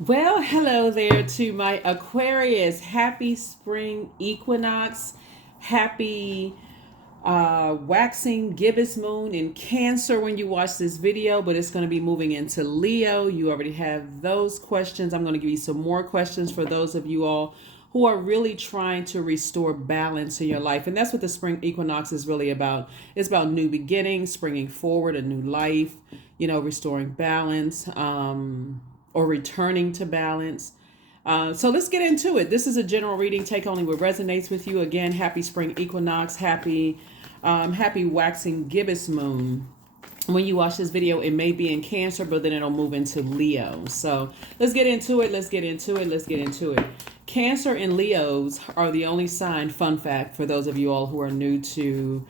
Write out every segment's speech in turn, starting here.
Well, hello there to my Aquarius. Happy spring equinox. Happy waxing gibbous moon in Cancer when you watch this video, but it's going to be moving into Leo. You already have those questions. I'm going to give you some more questions for those of you all who are really trying to restore balance in your life. And that's what the spring equinox is really about. It's about new beginnings, springing forward, a new life, restoring balance. Or returning to balance. So let's get into it. This is a general reading. Take only what resonates with you. Again, happy spring equinox. Happy waxing gibbous moon. When you watch this video, it may be in Cancer, but then it'll move into Leo. So let's get into it. Let's get into it. Let's get into it. Cancer and Leos are the only sign, fun fact, for those of you all who are new to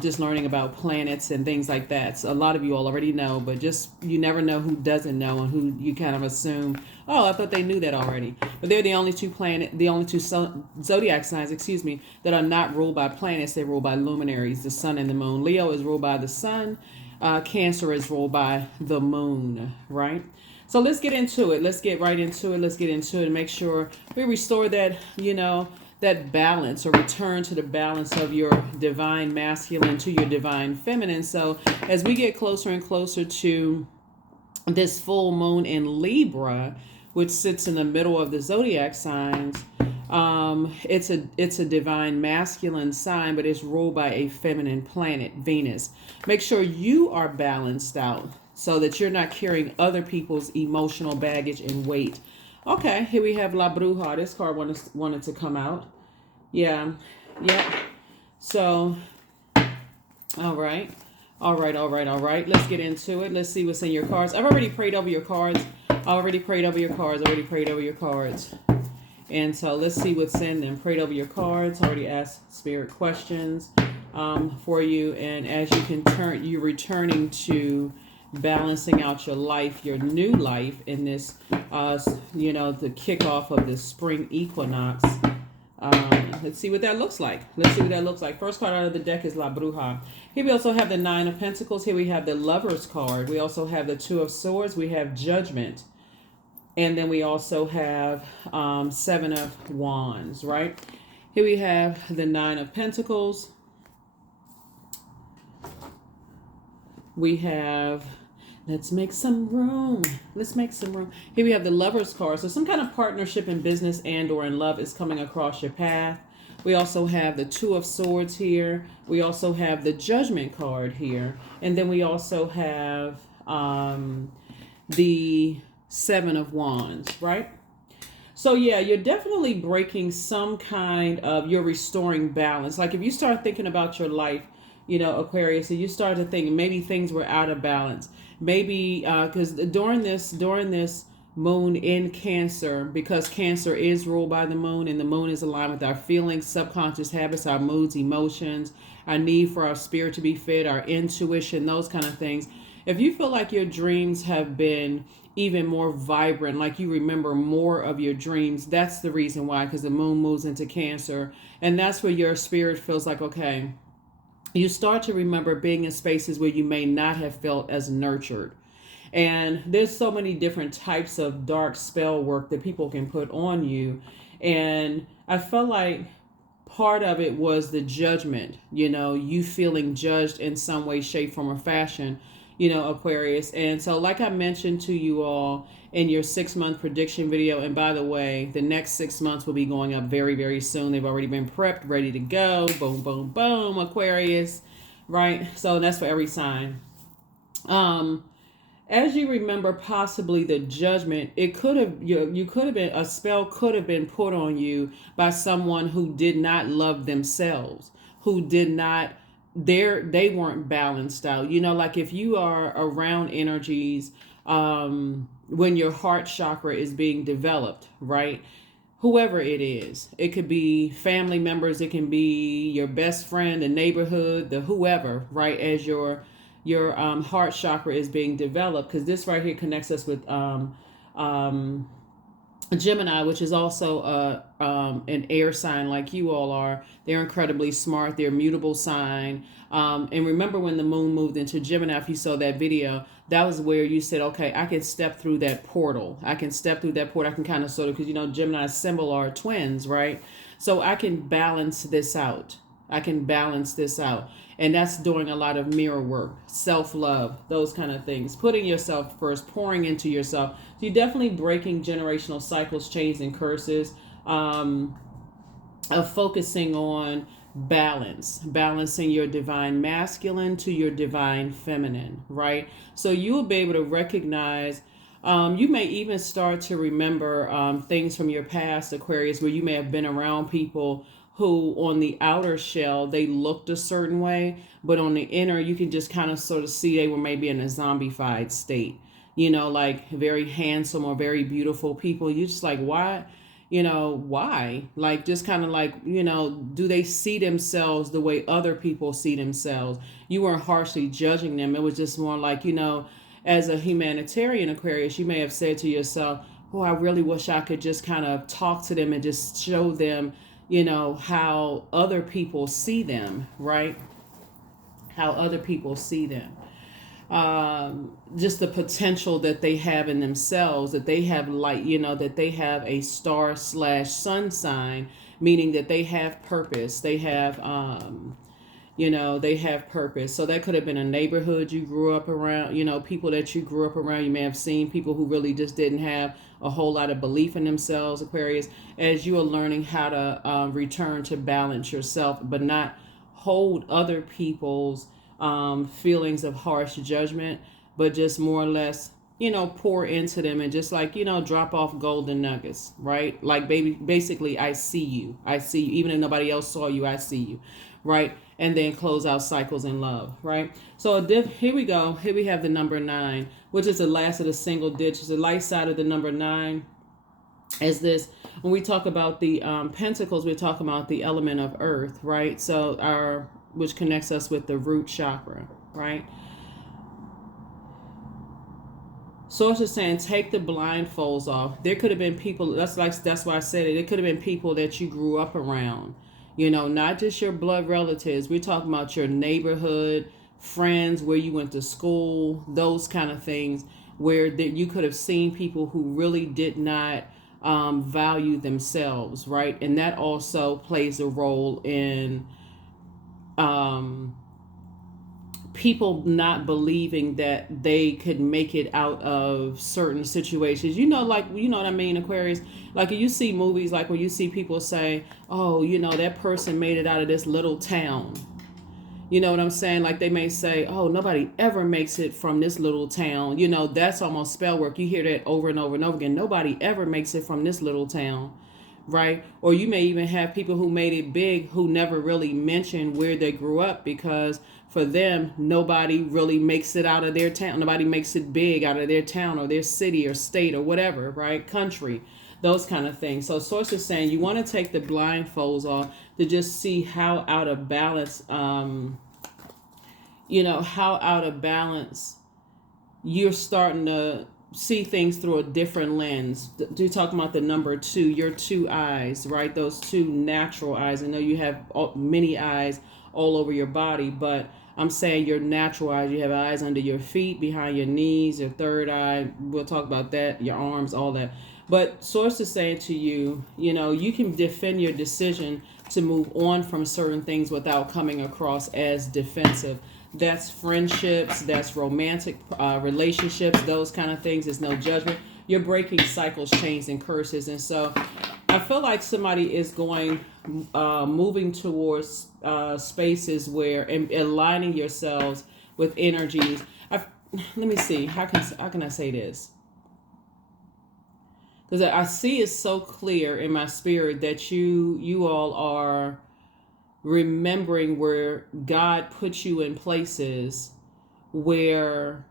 just learning about planets and things like that. So a lot of you all already know, but just you never know who doesn't know and who you kind of assume, oh, I thought they knew that already. But they're the only two zodiac signs, that are not ruled by planets. They're ruled by luminaries, the sun and the moon. Leo is ruled by the sun. Cancer is ruled by the moon, right? So let's get into it. Let's get right into it. Let's get into it and make sure we restore that, that balance, or return to the balance of your divine masculine to your divine feminine. So as we get closer and closer to this full moon in Libra, which sits in the middle of the zodiac signs, it's a divine masculine sign, but it's ruled by a feminine planet, Venus. Make sure you are balanced out so that you're not carrying other people's emotional baggage and weight. Okay, here we have La Bruja. This card wanted to come out. Yeah. So, all right. Let's get into it. Let's see what's in your cards. I've already prayed over your cards. And so let's see what's in them. Prayed over your cards. Already asked spirit questions for you. And as you can you're returning to balancing out your life, your new life in this, the kickoff of the spring equinox. Let's see what that looks like. First card out of the deck is La Bruja. Here we also have the Nine of Pentacles. Here we have the Lover's card. We also have the Two of Swords. We have Judgment. And then we also have Seven of Wands, right? Here we have the Nine of Pentacles. We have, let's make some room. Here we have the Lover's card. So some kind of partnership in business and or in love is coming across your path. We also have the Two of Swords here. We also have the Judgment card here. And then we also have the Seven of Wands, right? So yeah, you're definitely breaking some kind of, you're restoring balance. Like if you start thinking about your life, Aquarius, and you start to think maybe things were out of balance. Maybe because during this moon in Cancer, because Cancer is ruled by the moon, and the moon is aligned with our feelings, subconscious habits, our moods, emotions, our need for our spirit to be fed, our intuition, those kind of things. If you feel like your dreams have been even more vibrant, like you remember more of your dreams, that's the reason why, because the moon moves into Cancer, and that's where your spirit feels like, okay, you start to remember being in spaces where you may not have felt as nurtured. And there's so many different types of dark spell work that people can put on you. And I felt like part of it was the judgment, you feeling judged in some way, shape, form, or fashion, Aquarius. And so like I mentioned to you all in your 6-month prediction video, and by the way, the next 6 months will be going up very, very soon. They've already been prepped, ready to go. Boom, boom, boom, Aquarius, right? So that's for every sign. As you remember, possibly the judgment, it could have, you could have been, a spell could have been put on you by someone who did not love themselves, who did not, they weren't balanced out. Like if you are around energies, when your heart chakra is being developed, right? Whoever it is, it could be family members, it can be your best friend, the neighborhood, the whoever, right? As your heart chakra is being developed, because this right here connects us with Gemini, which is also an air sign like you all are. They're incredibly smart. They're a mutable sign. And remember when the moon moved into Gemini, if you saw that video, that was where you said, okay, I can step through that portal. I can step through that portal. I can kind of sort of, because, Gemini's symbol are twins, right? So I can balance this out. I can balance this out. And that's doing a lot of mirror work, self-love, those kind of things. Putting yourself first, pouring into yourself. So you're definitely breaking generational cycles, chains, and curses. Of focusing on balance, balancing your divine masculine to your divine feminine, right? So you will be able to recognize, you may even start to remember things from your past, Aquarius, where you may have been around people who on the outer shell they looked a certain way, but on the inner you can just kind of sort of see they were maybe in a zombified state, like very handsome or very beautiful people. You just like, why, like, just kind of like, do they see themselves the way other people see themselves? You weren't harshly judging them. It was just more like, as a humanitarian, Aquarius, you may have said to yourself, oh, I really wish I could just kind of talk to them and just show them, how other people see them, right? How other people see them. Just the potential that they have in themselves, that they have light, that they have a star/sun sign, meaning that they have purpose. They have purpose. So that could have been a neighborhood you grew up around, people that you grew up around. You may have seen people who really just didn't have a whole lot of belief in themselves, Aquarius, as you are learning how to return to balance yourself, but not hold other people's feelings of harsh judgment, but just more or less, pour into them and just like, drop off golden nuggets, right? Like, baby, basically, I see you. I see you. Even if nobody else saw you, I see you, right? And then close out cycles in love, right? So here we go. Here we have the number 9, which is the last of the single digits. The light side of the number 9 is this. When we talk about the pentacles, we're talking about the element of earth, right? So which connects us with the root chakra, right? Source is saying, take the blindfolds off. There could have been people, that's why I said it. It could have been people that you grew up around, not just your blood relatives. We're talking about your neighborhood, friends, where you went to school, those kind of things, where you could have seen people who really did not value themselves, right? And that also plays a role in people not believing that they could make it out of certain situations. Like, what I mean, Aquarius? Like, you see movies, like where you see people say, oh, that person made it out of this little town. You know what I'm saying? Like, they may say, oh, nobody ever makes it from this little town. That's almost spell work. You hear that over and over and over again. Nobody ever makes it from this little town, right? Or you may even have people who made it big who never really mentioned where they grew up, because for them, nobody really makes it out of their town. Nobody makes it big out of their town or their city or state or whatever, right? Country, those kind of things. So Source is saying you want to take the blindfolds off to just see how out of balance, how out of balance you're starting to see things through a different lens. You're talking about the number 2, your 2 eyes, right? Those 2 natural eyes. I know you have many eyes all over your body, but I'm saying your natural eyes. You have eyes under your feet, behind your knees, your third eye. We'll talk about that, your arms, all that. But Source is saying to you, you can defend your decision to move on from certain things without coming across as defensive. That's friendships, that's romantic relationships, those kind of things. There's no judgment. You're breaking cycles, chains, and curses. And so I feel like somebody is moving towards spaces where, and aligning yourselves with energies. Let me see, how can I say this? Because I see it so clear in my spirit that you all are remembering where God put you in places where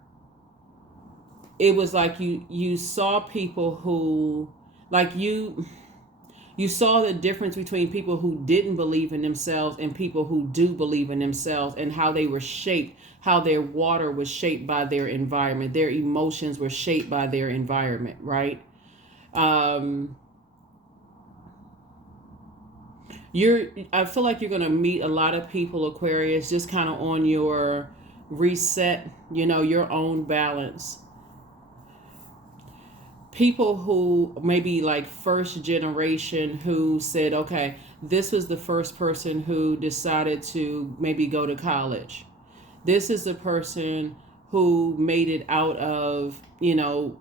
it was like you saw people who, like, you saw the difference between people who didn't believe in themselves and people who do believe in themselves, and how they were shaped, how their water was shaped by their environment, their emotions were shaped by their environment, right? Um, I feel like you're going to meet a lot of people, Aquarius, just kind of on your reset, your own balance. People who maybe like first generation who said, okay, this was the first person who decided to maybe go to college. This is the person who made it out of,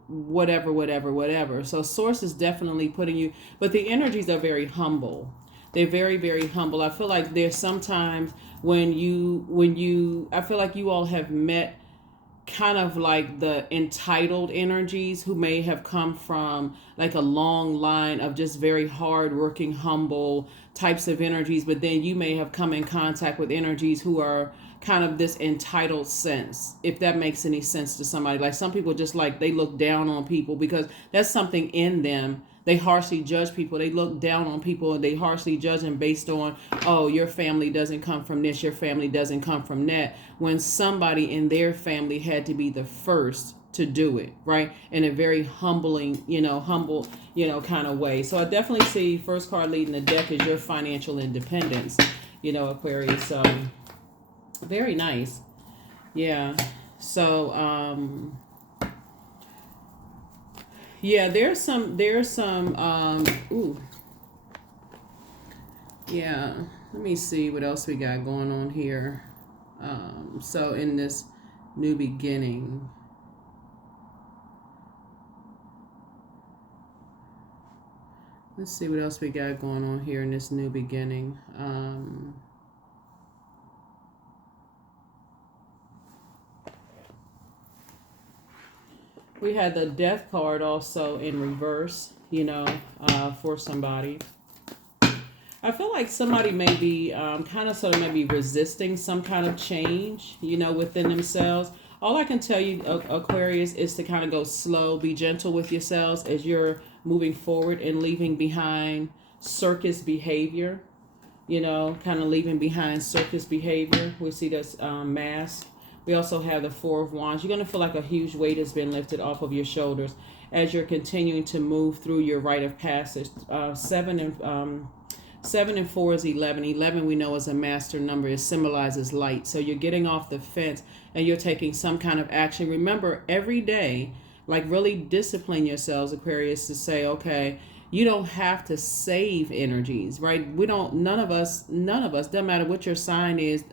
whatever, whatever, whatever. So source is definitely putting you, but the energies are very humble. They're very, very humble. I feel like there's sometimes when you I feel like you all have met kind of like the entitled energies who may have come from like a long line of just very hard working, humble types of energies, but then you may have come in contact with energies who are kind of this entitled sense, if that makes any sense to somebody. Like some people just like they look down on people because that's something in them. They harshly judge people. They look down on people and they harshly judge them based on, oh, your family doesn't come from this, your family doesn't come from that. When somebody in their family had to be the first to do it, right? In a very humbling, humble, kind of way. So I definitely see first card leading the deck is your financial independence, Aquarius. So very nice. Yeah. So, yeah, there's some ooh. Yeah. Let me see what else we got going on here. So in this new beginning, let's see what else we got going on here in this new beginning. We had the death card also in reverse, for somebody. I feel like somebody may be kind of sort of maybe resisting some kind of change, within themselves. All I can tell you, Aquarius, is to kind of go slow, be gentle with yourselves as you're moving forward and leaving behind circus behavior, kind of leaving behind circus behavior. We see this mask. We also have the Four of Wands. You're going to feel like a huge weight has been lifted off of your shoulders as you're continuing to move through your rite of passage. 7 and 4 is 11. 11 we know is a master number. It symbolizes light. So you're getting off the fence and you're taking some kind of action. Remember, every day, like really discipline yourselves, Aquarius, to say, okay, you don't have to save energies, right? None of us, doesn't matter what your sign is.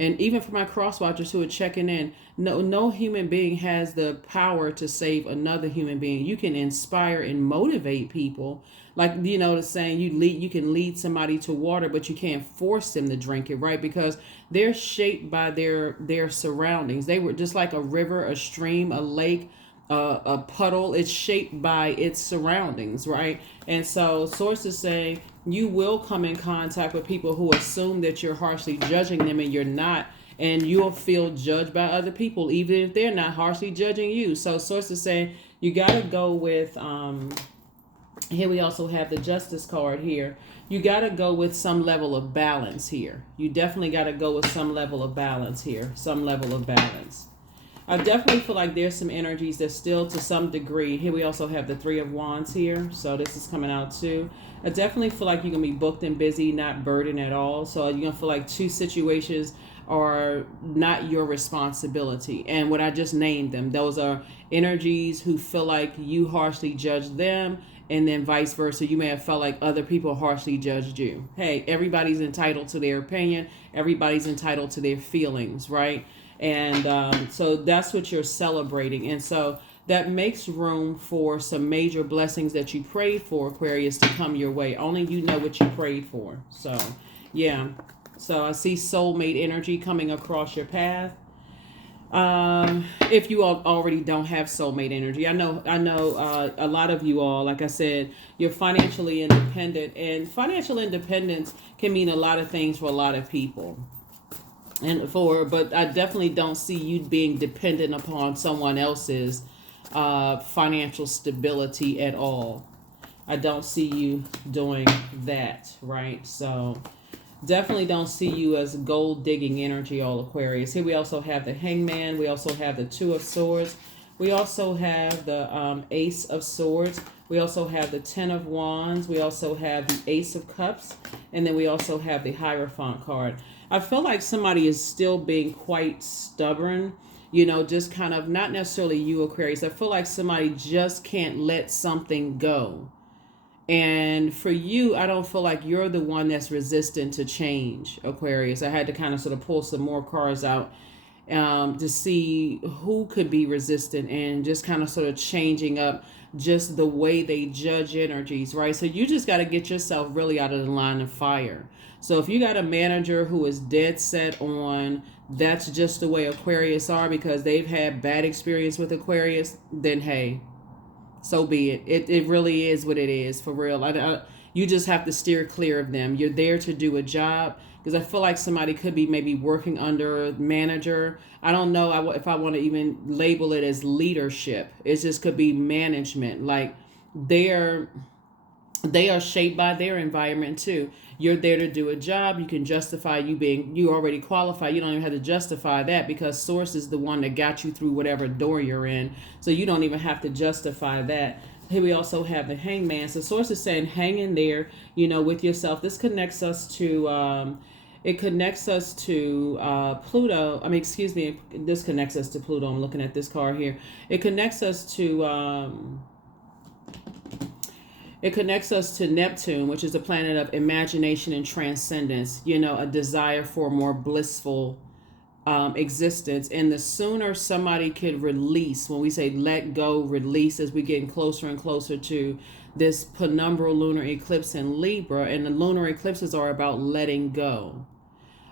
And even for my cross watchers who are checking in, no human being has the power to save another human being. You can inspire and motivate people. Like, the saying you can lead somebody to water, but you can't force them to drink it, right? Because they're shaped by their surroundings. They were just like a river, a stream, a lake, a puddle. It's shaped by its surroundings, right? And so sources say you will come in contact with people who assume that you're harshly judging them and you're not, and you'll feel judged by other people even if they're not harshly judging you. So sources say you got to go with here we also have the Justice card here. You got to go with some level of balance here. You definitely got to go with some level of balance here. Some level of balance. I definitely feel like there's some energies that still, to some degree, here we also have the Three of Wands here. So this is coming out too. I definitely feel like you're going to be booked and busy, not burdened at all. So you're going to feel like two situations are not your responsibility. And what I just named them, those are energies who feel like you harshly judge them, and then vice versa. You may have felt like other people harshly judged you. Hey, everybody's entitled to their opinion. Everybody's entitled to their feelings, right? And so that's what you're celebrating. And so that makes room for some major blessings that you prayed for, Aquarius, to come your way. Only you know what you prayed for. So, yeah. So I see soulmate energy coming across your path. If you all already don't have soulmate energy, I know a lot of you all, like I said, you're financially independent, and financial independence can mean a lot of things for a lot of people. But I definitely don't see you being dependent upon someone else's financial stability at all. I don't see you doing that, right? So definitely don't see you as gold digging energy, all Aquarius. Here we also have the Hangman. We also have the Two of Swords. We also have the Ace of Swords. We also have the Ten of Wands. We also have the Ace of Cups. And then we also have the Hierophant card. I feel like somebody is still being quite stubborn, you know, just kind of, not necessarily you, Aquarius. I feel like somebody just can't let something go. And for you, I don't feel like you're the one that's resistant to change, Aquarius. I had to kind of sort of pull some more cards out to see who could be resistant and just kind of sort of changing up just the way they judge energies, right? So you just got to get yourself really out of the line of fire. So if you got a manager who is dead set on that's just the way Aquarius are because they've had bad experience with Aquarius, then hey, so be it. It really is what it is, for real. You just have to steer clear of them. You're there to do a job, because I feel like somebody could be maybe working under a manager. I don't know if I want to even label it as leadership. It just could be management. Like they're they are shaped by their environment too. You're there to do a job. You can justify you already qualify. You don't even have to justify that, because source is the one that got you through whatever door you're in. So you don't even have to justify that. Here we also have the Hangman. So source is saying hang in there, you know, with yourself. This connects us to it connects us to Pluto. I mean, excuse me, this connects us to Pluto. I'm looking at this card here. It connects us to Neptune, which is a planet of imagination and transcendence, you know, a desire for more blissful existence. And the sooner somebody could release, when we say let go, release, as we're getting closer and closer to this penumbral lunar eclipse in Libra, and the lunar eclipses are about letting go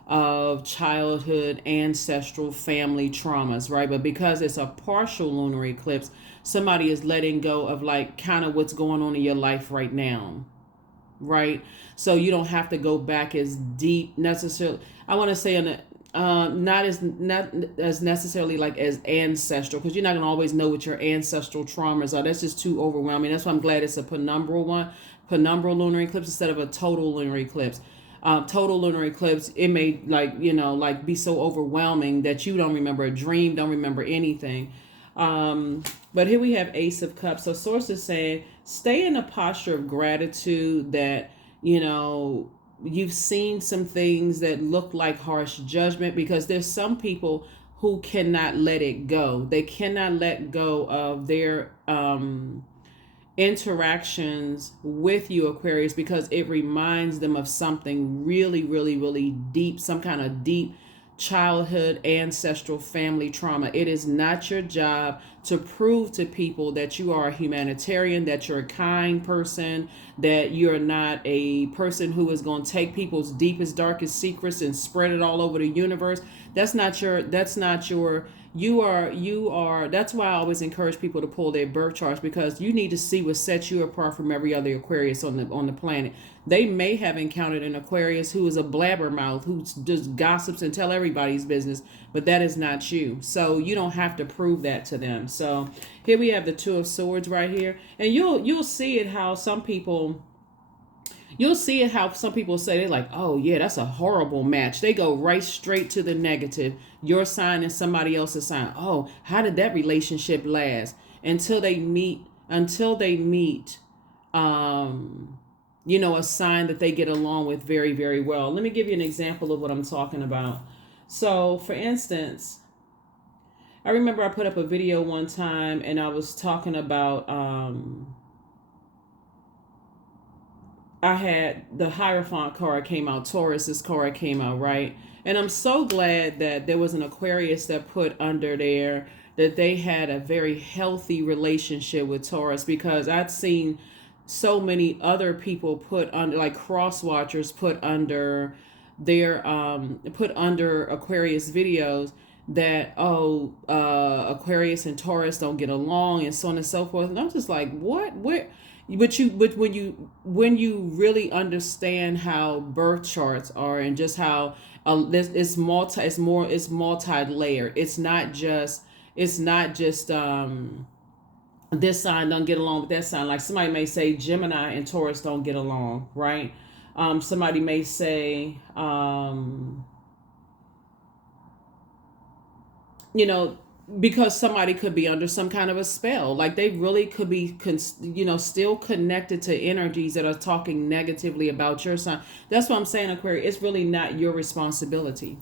of childhood, ancestral, family traumas, right? But because it's a partial lunar eclipse, somebody is letting go of like kind of what's going on in your life right now, right? So you don't have to go back as deep necessarily. I want to say not as necessarily like as ancestral, because you're not gonna always know what your ancestral traumas are. That's just too overwhelming. That's why I'm glad it's a penumbral lunar eclipse instead of a total lunar eclipse. Total lunar eclipse, it may like, you know, like be so overwhelming that you don't remember a dream, don't remember anything. But here we have Ace of Cups. So source is saying stay in a posture of gratitude that, you know, you've seen some things that look like harsh judgment, because there's some people who cannot let it go. They cannot let go of their interactions with you, Aquarius, because it reminds them of something really, really, really deep, some kind of deep childhood, ancestral, family trauma. It is not your job to prove to people that you are a humanitarian, that you're a kind person, that you're not a person who is going to take people's deepest, darkest secrets and spread it all over the universe. That's not your you are That's why I always encourage people to pull their birth charts, because you need to see what sets you apart from every other Aquarius on the planet. They may have encountered an Aquarius who is a blabbermouth, who just gossips and tell everybody's business, but that is not you. So you don't have to prove that to them. So here we have the Two of Swords right here, and you'll see it how some people. You'll see it how some people say, they're like, oh yeah, that's a horrible match. They go right straight to the negative. Your sign and somebody else's sign. Oh, how did that relationship last? Until they meet, you know, a sign that they get along with very, very well. Let me give you an example of what I'm talking about. So for instance, I remember I put up a video one time and I was talking about, I had the Hierophant card came out, Taurus's card came out, right? And I'm so glad that there was an Aquarius that put under there that they had a very healthy relationship with Taurus, because I'd seen so many other people put under, like cross watchers put under Aquarius videos that Aquarius and Taurus don't get along and so on and so forth. And I'm just like, what? Where? But when you really understand how birth charts are, and just how this it's multi-layered. It's not just this sign don't get along with that sign. Like somebody may say Gemini and Taurus don't get along, right? Somebody may say you know, because somebody could be under some kind of a spell. Like they really could be still connected to energies that are talking negatively about your sign. That's what I'm saying, Aquarius. It's really not your responsibility.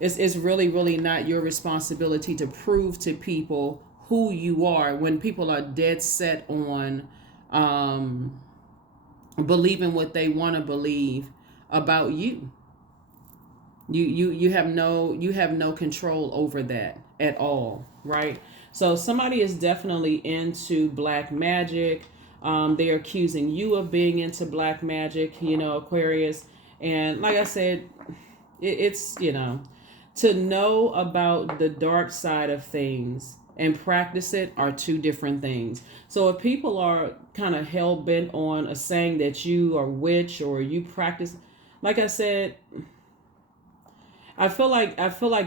It's really really not your responsibility to prove to people who you are when people are dead set on um believing what they want to believe about you. You have no control over that at all, right? So somebody is definitely into black magic. They're accusing you of being into black magic, Aquarius. And like I said, it's to know about the dark side of things and practice it are two different things. So if people are kind of hell bent on a saying that you are witch or you practice, like I said, I feel like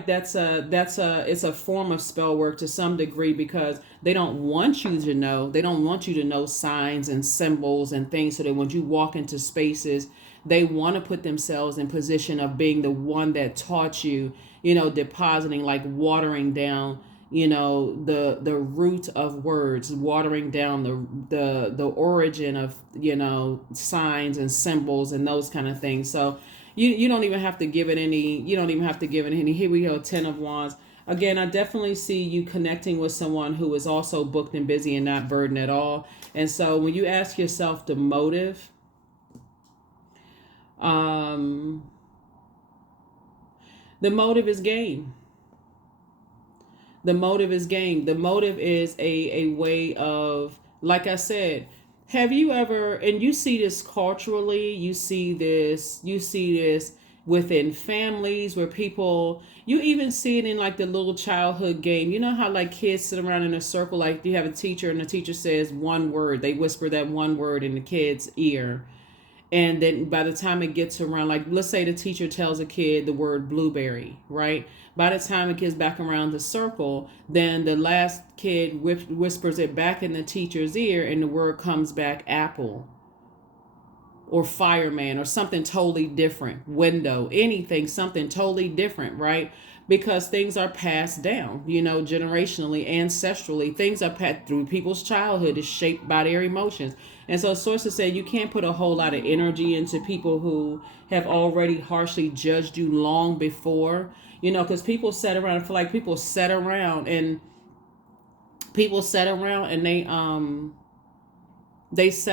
that's a it's a form of spell work to some degree, because they don't want you to know. They don't want you to know signs and symbols and things, so that when you walk into spaces, they want to put themselves in position of being the one that taught you, depositing, like watering down, the root of words, watering down the origin of, signs and symbols and those kind of things. So you don't even have to give it any, here we go, 10 of wands. Again, I definitely see you connecting with someone who is also booked and busy and not burdened at all. And so when you ask yourself the motive, um the motive is gain. The motive is a way of, like I said, have you ever, and you see this culturally, you see this within families where people, you even see it in like the little childhood game. You know how like kids sit around in a circle, like you have a teacher and the teacher says one word, they whisper that one word in the kid's ear, and then by the time it gets around, like let's say the teacher tells a kid the word blueberry, right? By the time it gets back around the circle, then the last kid whispers it back in the teacher's ear, and the word comes back apple or fireman or something totally different, window, anything, something totally different, right? Because things are passed down, generationally, ancestrally. Things are passed through people's childhood, is shaped by their emotions. And so sources say you can't put a whole lot of energy into people who have already harshly judged you long before, because people sat around, I feel like people sat around and they sat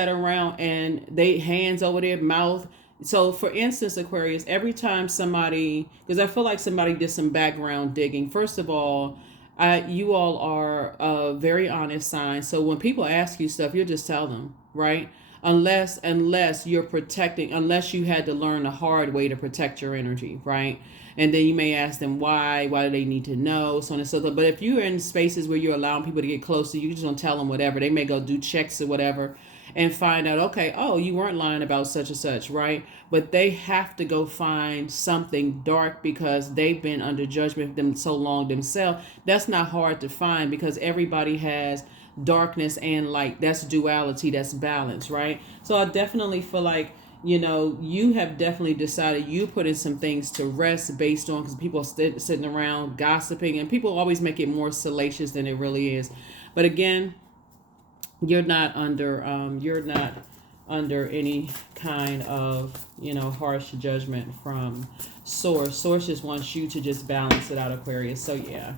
around and they hands over their mouth. So for instance, Aquarius, every time somebody, because I feel like somebody did some background digging. First of all, you all are a very honest sign. So when people ask you stuff, you just tell them, right? Unless you're protecting, unless you had to learn the hard way to protect your energy, right? And then you may ask them why do they need to know, so on and so forth. But if you're in spaces where you're allowing people to get close to you, you just don't tell them whatever. They may go do checks or whatever and find out, okay, oh, you weren't lying about such and such, right? But they have to go find something dark because they've been under judgment them so long themselves. That's not hard to find, because everybody has darkness and light. That's duality, that's balance, right? So I definitely feel like, you have definitely decided you put in some things to rest based on, because people are sitting around gossiping, and people always make it more salacious than it really is. But again, you're not under any kind of harsh judgment from source just wants you to just balance it out, Aquarius. So yeah.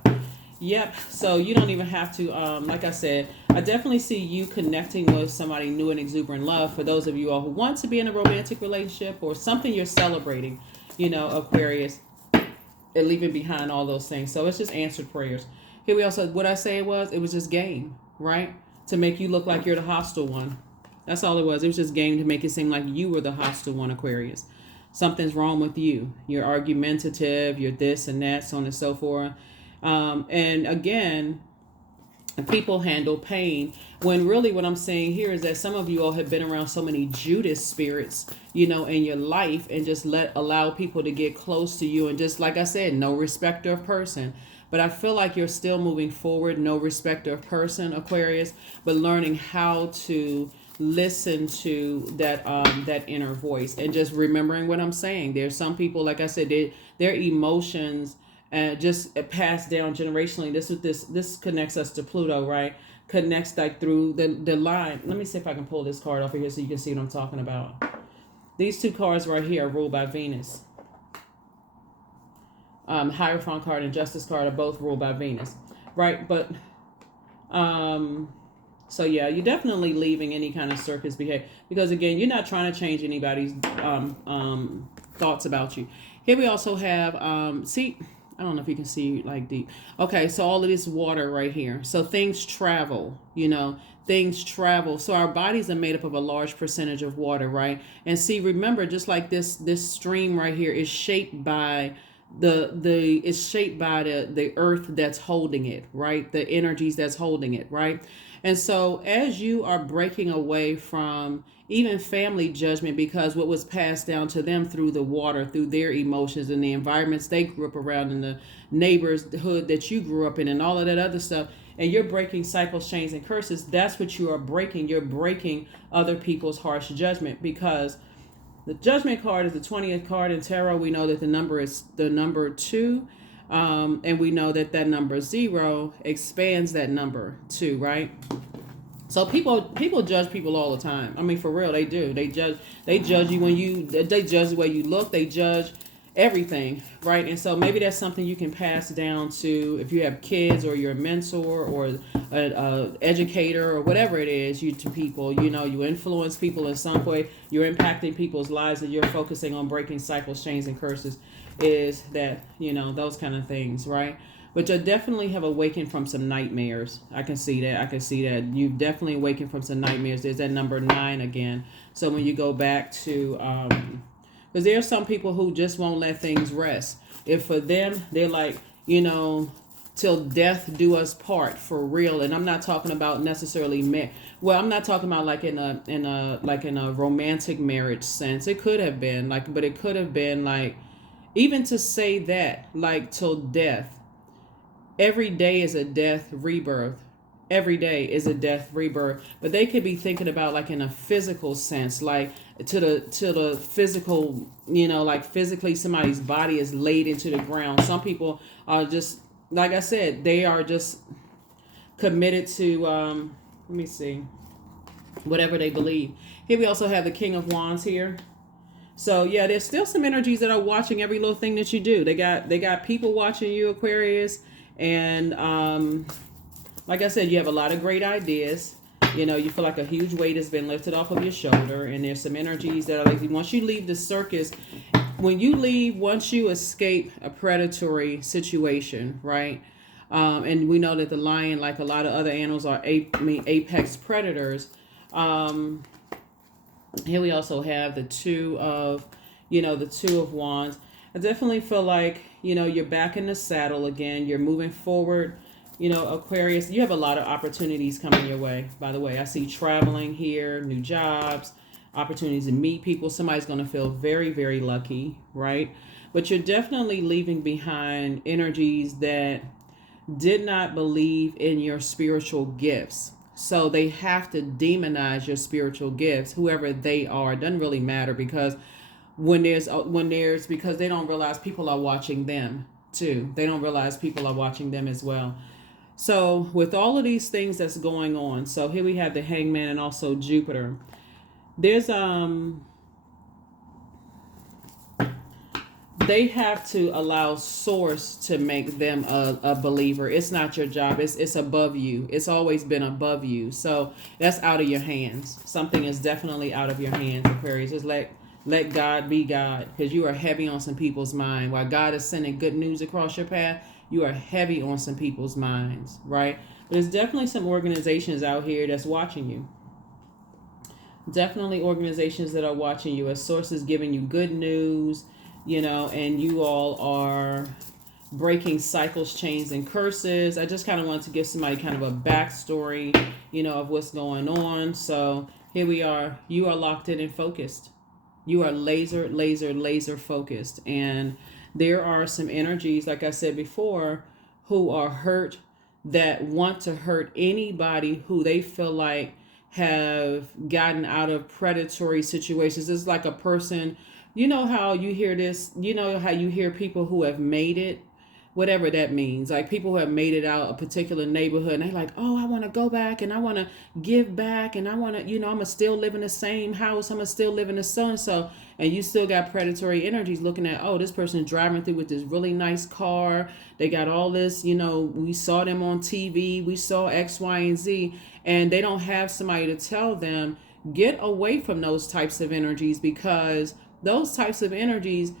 Yep. So you don't even have to, like I said, I definitely see you connecting with somebody new and exuberant love. For those of you all who want to be in a romantic relationship or something you're celebrating, Aquarius, and leaving behind all those things. So it's just answered prayers. Here we also, what I say it was just game, right? To make you look like you're the hostile one. That's all it was. It was just game to make it seem like you were the hostile one, Aquarius. Something's wrong with you. You're argumentative, you're this and that, so on and so forth. And again, people handle pain, when really what I'm saying here is that some of you all have been around so many Judas spirits, in your life, and just allow people to get close to you, and just like I said, no respecter of person. But I feel like you're still moving forward, no respecter of person, Aquarius, but learning how to listen to that inner voice, and just remembering what I'm saying. There's some people, like I said, their emotions and just passed down generationally. This connects us to Pluto, right? Connects like through the line. Let me see if I can pull this card off of here so you can see what I'm talking about. These two cards right here are ruled by Venus. Hierophant card and Justice card are both ruled by Venus, right? But so yeah, you're definitely leaving any kind of circus behavior, because again, you're not trying to change anybody's thoughts about you. Here we also have see, I don't know if you can see like deep. Okay, so all of this water right here. So things travel, things travel. So our bodies are made up of a large percentage of water, right? And see, remember, just like this stream right here is shaped by the earth that's holding it, right? The energies that's holding it, right? And so as you are breaking away from even family judgment, because what was passed down to them through the water, through their emotions and the environments they grew up around, and the neighborhood that you grew up in, and all of that other stuff, and you're breaking cycles, chains, and curses, that's what you are breaking. You're breaking other people's harsh judgment, because the Judgment card is the 20th card in tarot. We know that the number is the number 2. And we know that number 0 expands that number 2, right? So people judge people all the time. I mean, for real, they do. They judge you they judge the way you look. They judge everything, right? And so maybe that's something you can pass down to, if you have kids, or you're a mentor, or an educator, or whatever it is, to people. You influence people in some way. You're impacting people's lives, and you're focusing on breaking cycles, chains, and curses. Is that those kind of things, right? But you definitely have awakened from some nightmares. I can see that. You've definitely awakened from some nightmares. There's that number 9 again. So when you go back to because there are some people who just won't let things rest. If for them, they're like, till death do us part, for real. And I'm not talking about necessarily I'm not talking about like in a romantic marriage sense. It could have been but it could have been like, even to say that, like, till death. Every day is a death rebirth. Every day is a death rebirth. But they could be thinking about like in a physical sense, like to the physical, like physically somebody's body is laid into the ground. Some people are just, like I said, they are just committed to let me see, whatever they believe. Here we also have the King of Wands here. So yeah, there's still some energies that are watching every little thing that you do. They got people watching you, Aquarius. And like I said, you have a lot of great ideas. You feel like a huge weight has been lifted off of your shoulder. And there's some energies that are like, once you leave the circus, once you escape a predatory situation, right? And we know that the lion, like a lot of other animals, are apex predators. Here we also have the two of Wands. I definitely feel like, you're back in the saddle again. You're moving forward. Aquarius, you have a lot of opportunities coming your way. By the way, I see traveling here, new jobs, opportunities to meet people. Somebody's going to feel very, very lucky, right? But you're definitely leaving behind energies that did not believe in your spiritual gifts. So they have to demonize your spiritual gifts, whoever they are. It doesn't really matter, because because they don't realize people are watching them too. They don't realize people are watching them as well. So with all of these things that's going on, so here we have the Hangman and also Jupiter. There's they have to allow source to make them a believer. It's not your job. It's above you. It's always been above you. So that's out of your hands. Something is definitely out of your hands, Aquarius. Just let God be God, because you are heavy on some people's mind. While God is sending good news across your path, you are heavy on some people's minds, right? There's definitely some organizations out here that's watching you. Definitely organizations that are watching you, as sources giving you good news, and you all are breaking cycles, chains, and curses. I just kind of wanted to give somebody kind of a backstory, of what's going on. So here we are. You are locked in and focused. You are laser focused. And there are some energies, like I said before, who are hurt, that want to hurt anybody who they feel like have gotten out of predatory situations. It's like a person, how you hear this, how you hear people who have made it, whatever that means. Like people who have made it out a particular neighborhood and they're like, oh, I want to go back and I want to give back and I want to, I'm going to still live in the same house. I'm going to still live in the so and so. And you still got predatory energies looking at, oh, this person driving through with this really nice car. They got all this, we saw them on TV. We saw X, Y, and Z. And they don't have somebody to tell them, get away from those types of energies, because those types of energies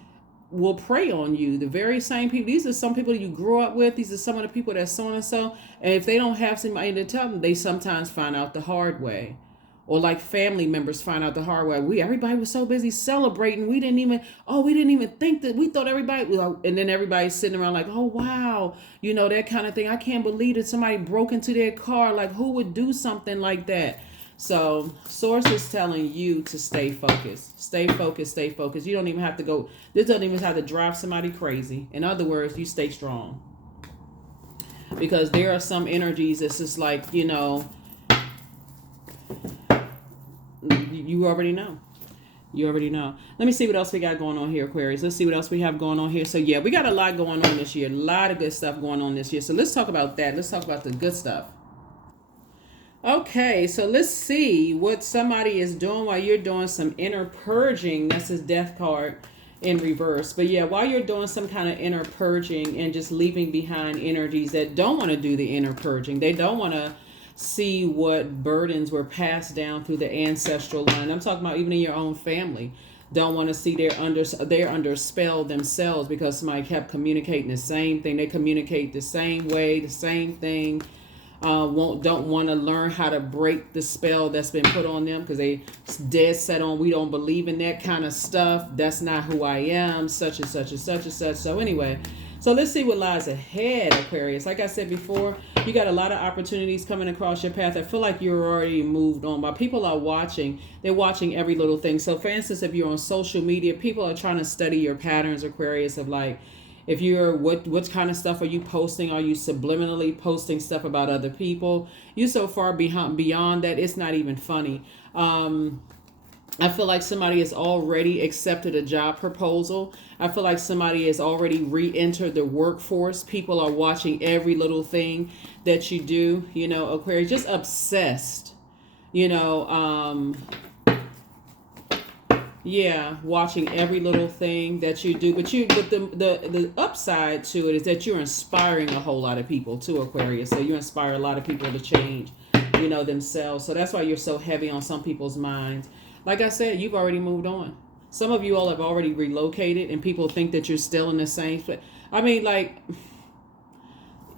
will prey on you. The very same people, these are some people you grew up with. These are some of the people that so and so. And if they don't have somebody to tell them, they sometimes find out the hard way. Or like family members find out the hard way. Everybody was so busy celebrating. We didn't even think that, we thought everybody was, and then everybody's sitting around like, oh, wow. That kind of thing. I can't believe that somebody broke into their car. Like, who would do something like that? So source is telling you to stay focused. Stay focused, stay focused. You don't even have to go, this doesn't even have to drive somebody crazy. In other words, you stay strong. Because there are some energies that's just like, you already know. You already know. Let me see what else we got going on here, Aquarius. Let's see what else we have going on here. So yeah, we got a lot going on this year. A lot of good stuff going on this year. So let's talk about that. Let's talk about the good stuff. Okay, so let's see what somebody is doing while you're doing some inner purging. That's his death card in reverse. But yeah, while you're doing some kind of inner purging and just leaving behind energies that don't want to do the inner purging. They don't want to see what burdens were passed down through the ancestral line. I'm talking about even in your own family. Don't want to see they're under spell themselves because somebody kept communicating the same thing. They communicate the same way, the same thing. Don't want to learn how to break the spell that's been put on them because they dead set on, we don't believe in that kind of stuff. That's not who I am, such and such and such and such. So anyway, so let's see what lies ahead, Aquarius. Like I said before, you got a lot of opportunities coming across your path. I feel like you're already moved on. While people are watching, they're watching every little thing. So for instance, if you're on social media, people are trying to study your patterns, Aquarius, of like, if you're, what kind of stuff are you posting? Are you subliminally posting stuff about other people? You're so far beyond that, it's not even funny. I feel like somebody has already accepted a job proposal. I feel like somebody has already re-entered the workforce. People are watching every little thing that you do. Aquarius, just obsessed. Yeah, watching every little thing that you do. But the upside to it is that you're inspiring a whole lot of people too, Aquarius. So you inspire a lot of people to change, themselves. So that's why you're so heavy on some people's minds. Like I said, you've already moved on. Some of you all have already relocated and people think that you're still in the same place. I mean, like,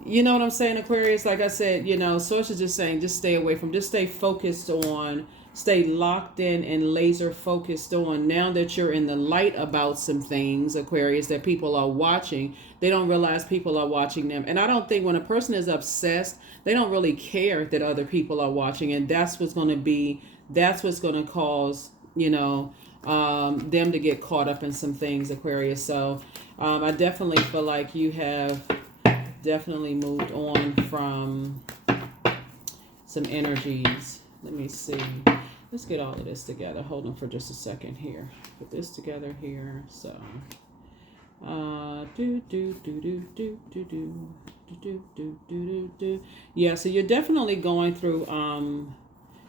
you know what I'm saying, Aquarius? Like I said, Source is just saying, just stay away from, just stay focused on, stay locked in and laser focused on. Now that you're in the light about some things, Aquarius, that people are watching, they don't realize people are watching them. And I don't think when a person is obsessed, they don't really care that other people are watching. And that's what's going to cause, them to get caught up in some things, Aquarius. So I definitely feel like you have definitely moved on from some energies. Let me see. Let's get all of this together. Hold on for just a second here. Put this together here. So, yeah. So you're definitely going through.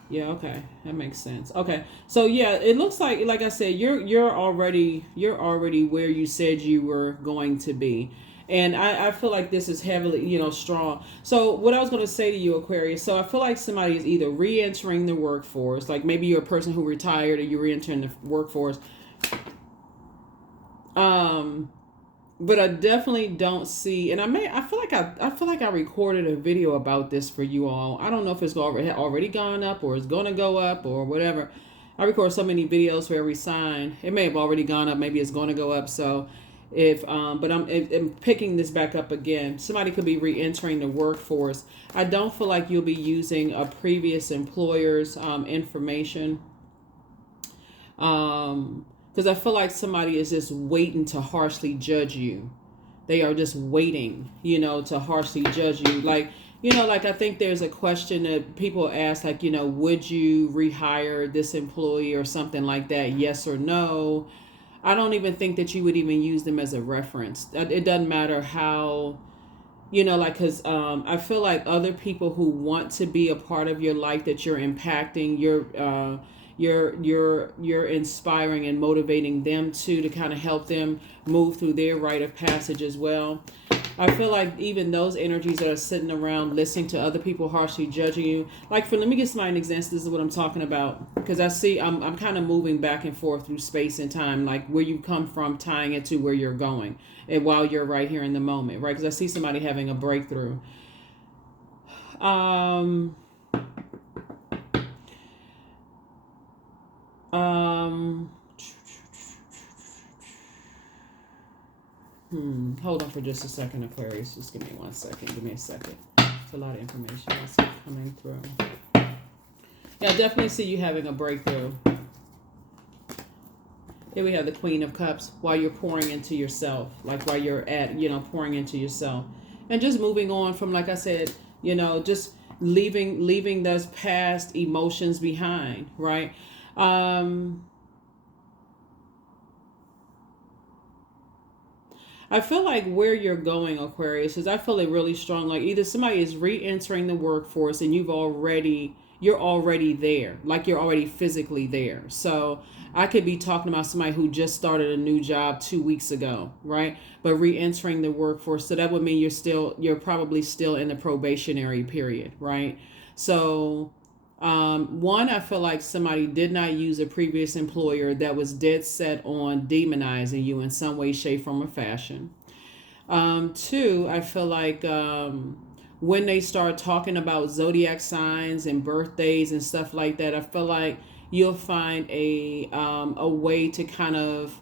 Yeah. Okay, that makes sense. Okay. So yeah, it looks like I said, you're already where you said you were going to be. And I feel like this is heavily, strong. So what I was going to say to you, Aquarius, so I feel like somebody is either re-entering the workforce, like maybe you're a person who retired or you're re-entering the workforce. But I definitely don't see, and I feel like I recorded a video about this for you all. I don't know if it's already gone up or it's going to go up or whatever. I record so many videos for every sign. It may have already gone up. Maybe it's going to go up. So but I'm picking this back up again. Somebody could be re-entering the workforce. I don't feel like you'll be using a previous employer's information. Because I feel like somebody is just waiting to harshly judge you. They are just waiting, to harshly judge you. Like, I think there's a question that people ask, like, would you rehire this employee or something like that? Yes or no? I don't even think that you would even use them as a reference. It doesn't matter how, like, because I feel like other people who want to be a part of your life that you're impacting, you're inspiring and motivating them to kind of help them move through their rite of passage as well. I feel like even those energies that are sitting around listening to other people harshly judging you. Like, let me give somebody an example. This is what I'm talking about, because I see I'm kind of moving back and forth through space and time, like where you come from, tying it to where you're going, and while you're right here in the moment, right? Because I see somebody having a breakthrough. Um. Um. Hold on for just a second, Aquarius. Just give me 1 second. Give me a second. It's a lot of information that's coming through. Yeah, I definitely see you having a breakthrough. Here we have the Queen of Cups, while you're pouring into yourself, like while you're pouring into yourself. And just moving on from, like I said, just leaving those past emotions behind, right? I feel like where you're going, Aquarius, is I feel it really strong. Like either somebody is re-entering the workforce and you're already there. Like you're already physically there. So I could be talking about somebody who just started a new job 2 weeks ago, right? But re-entering the workforce. So that would mean you're probably still in the probationary period, right? So one, I feel like somebody did not use a previous employer that was dead set on demonizing you in some way, shape, form, or fashion. Two, I feel like when they start talking about zodiac signs and birthdays and stuff like that, I feel like you'll find a way to kind of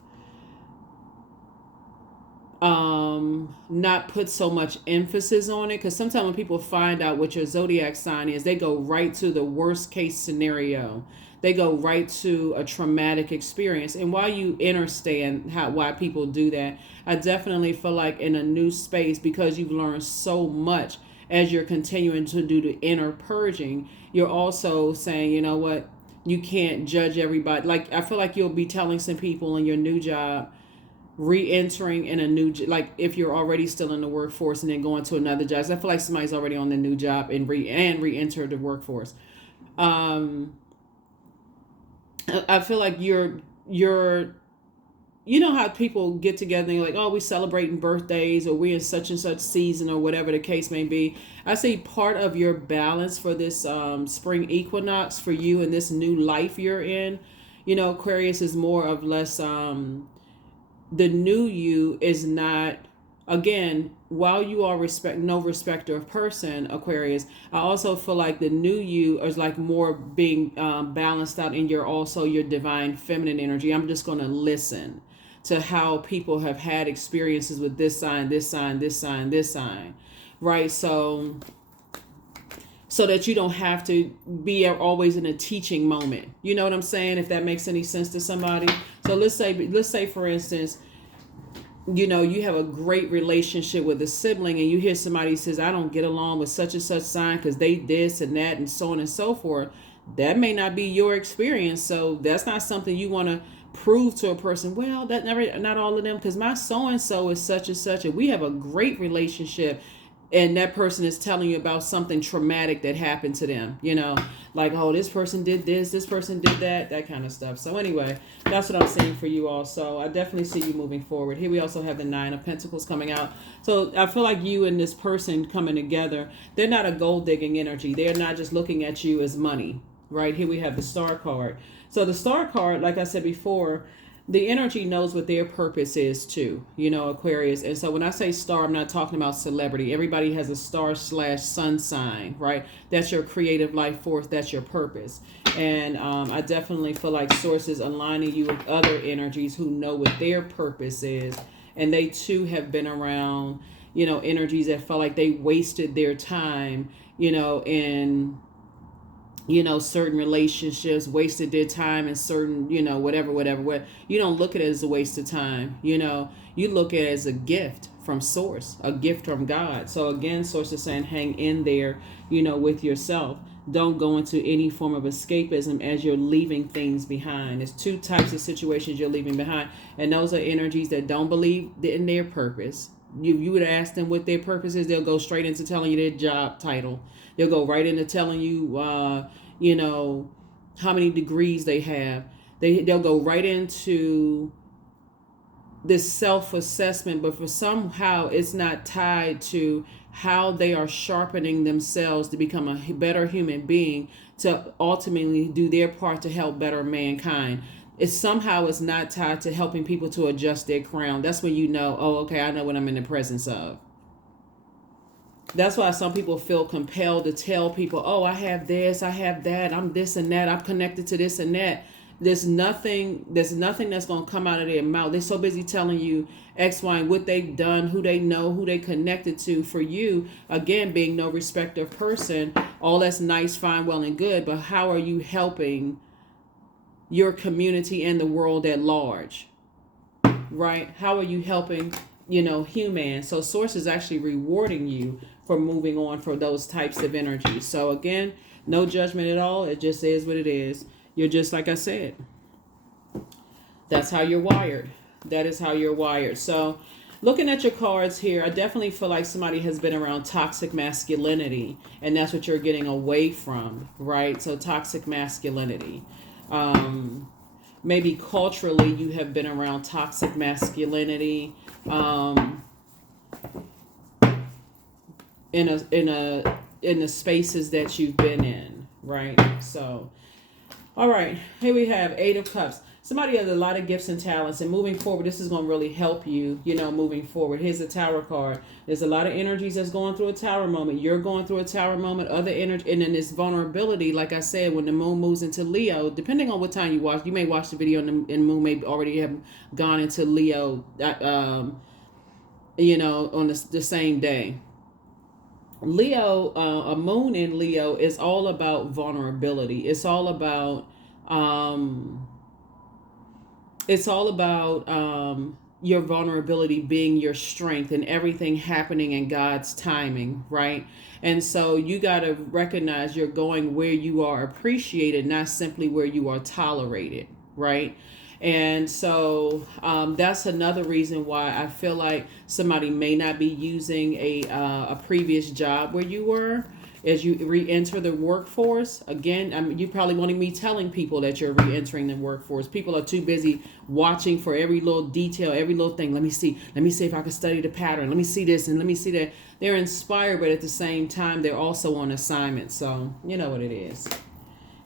not put so much emphasis on it, because sometimes when people find out what your zodiac sign is, they go right to the worst case scenario. They go right to a traumatic experience. And while you understand why people do that, I definitely feel like in a new space, because you've learned so much as you're continuing to do the inner purging, you're also saying, you know what, you can't judge everybody. Like I feel like you'll be telling some people in your new job, re-entering in a new, like if you're already still in the workforce and then going to another job. I feel like somebody's already on the new job and re-enter the workforce. I feel like you're how people get together and like, oh, we celebrating birthdays, or we in such and such season, or whatever the case may be. I say part of your balance for this spring equinox for you and this new life you're in, Aquarius, is more of less the new you is not, again, while you are no respecter of person, Aquarius, I also feel like the new you is like more being balanced out in your divine feminine energy. I'm just going to listen to how people have had experiences with this sign, this sign, this sign, this sign, right? So that you don't have to be always in a teaching moment. You know what I'm saying? If that makes any sense to somebody. So let's say for instance, you have a great relationship with a sibling, and you hear somebody says, I don't get along with such and such sign because they this and that and so on and so forth. That may not be your experience. So that's not something you want to prove to a person. Well, not all of them, because my so-and-so is such and such, and we have a great relationship. And that person is telling you about something traumatic that happened to them, like, oh, this person did this person did that kind of stuff. So anyway, that's what I'm saying for you all. So I definitely see you moving forward. Here we also have the 9 of Pentacles coming out. So I feel like you and this person coming together, they're not a gold digging energy. They're not just looking at you as money, right? Here we have the Star card. So the Star card, like I said before, the energy knows what their purpose is too, Aquarius. And so when I say star, I'm not talking about celebrity. Everybody has a star/sun sign, right? That's your creative life force. That's your purpose. And I definitely feel like Source is aligning you with other energies who know what their purpose is. And they too have been around, energies that felt like they wasted their time, in certain relationships, wasted their time in certain, whatever. You don't look at it as a waste of time. You look at it as a gift from Source, a gift from God. So again, Source is saying, hang in there, with yourself. don't go into any form of escapism as you're leaving things behind. There's two types of situations you're leaving behind, and those are energies that don't believe in their purpose. You would ask them what their purpose is, they'll go straight into telling you their job title. They'll go right into telling you, you know, how many degrees they have. They'll go right into this self-assessment, but for somehow it's not tied to how they are sharpening themselves to become a better human being, to ultimately do their part to help better mankind. It's somehow it's not tied to helping people to adjust their crown. That's when you know, oh, okay, I know what I'm in the presence of. That's why some people feel compelled to tell people, oh, I have this, I have that, I'm this and that, I'm connected to this and that. There's nothing that's going to come out of their mouth. They're so busy telling you X, Y, and what they've done, who they know, who they connected to. For you, again, being no respecter of person, all that's nice, fine, well, and good, but how are you helping your community and the world at large? Right? How are you helping, humans? So source is actually rewarding you for moving on for those types of energies. So again, no judgment at all. It just is what it is. You're just like I said. That's how you're wired. That is how you're wired. So looking at your cards here, I definitely feel like somebody has been around toxic masculinity, and that's what you're getting away from, right? So toxic masculinity. Maybe culturally you have been around toxic masculinity. In the spaces that you've been in, right? So, all right, here we have Eight of Cups. Somebody has a lot of gifts and talents, and moving forward, this is going to really help you, moving forward. Here's a Tower card. There's a lot of energies that's going through a Tower moment. You're going through a Tower moment, other energy, and then this vulnerability, like I said, when the moon moves into Leo, depending on what time you watch, you may watch the video and the moon may already have gone into Leo, on the same day. Leo, a moon in Leo is all about vulnerability. It's all about your vulnerability being your strength and everything happening in God's timing, right? And so you got to recognize you're going where you are appreciated, not simply where you are tolerated, right? And so that's another reason why I feel like somebody may not be using a previous job where you were as you re-enter the workforce. Again, you probably wanted me telling people that you're re-entering the workforce. People are too busy watching for every little detail, every little thing. Let me see if I can study the pattern. Let me see this and let me see that. They're inspired, but at the same time, they're also on assignment. So you know what it is.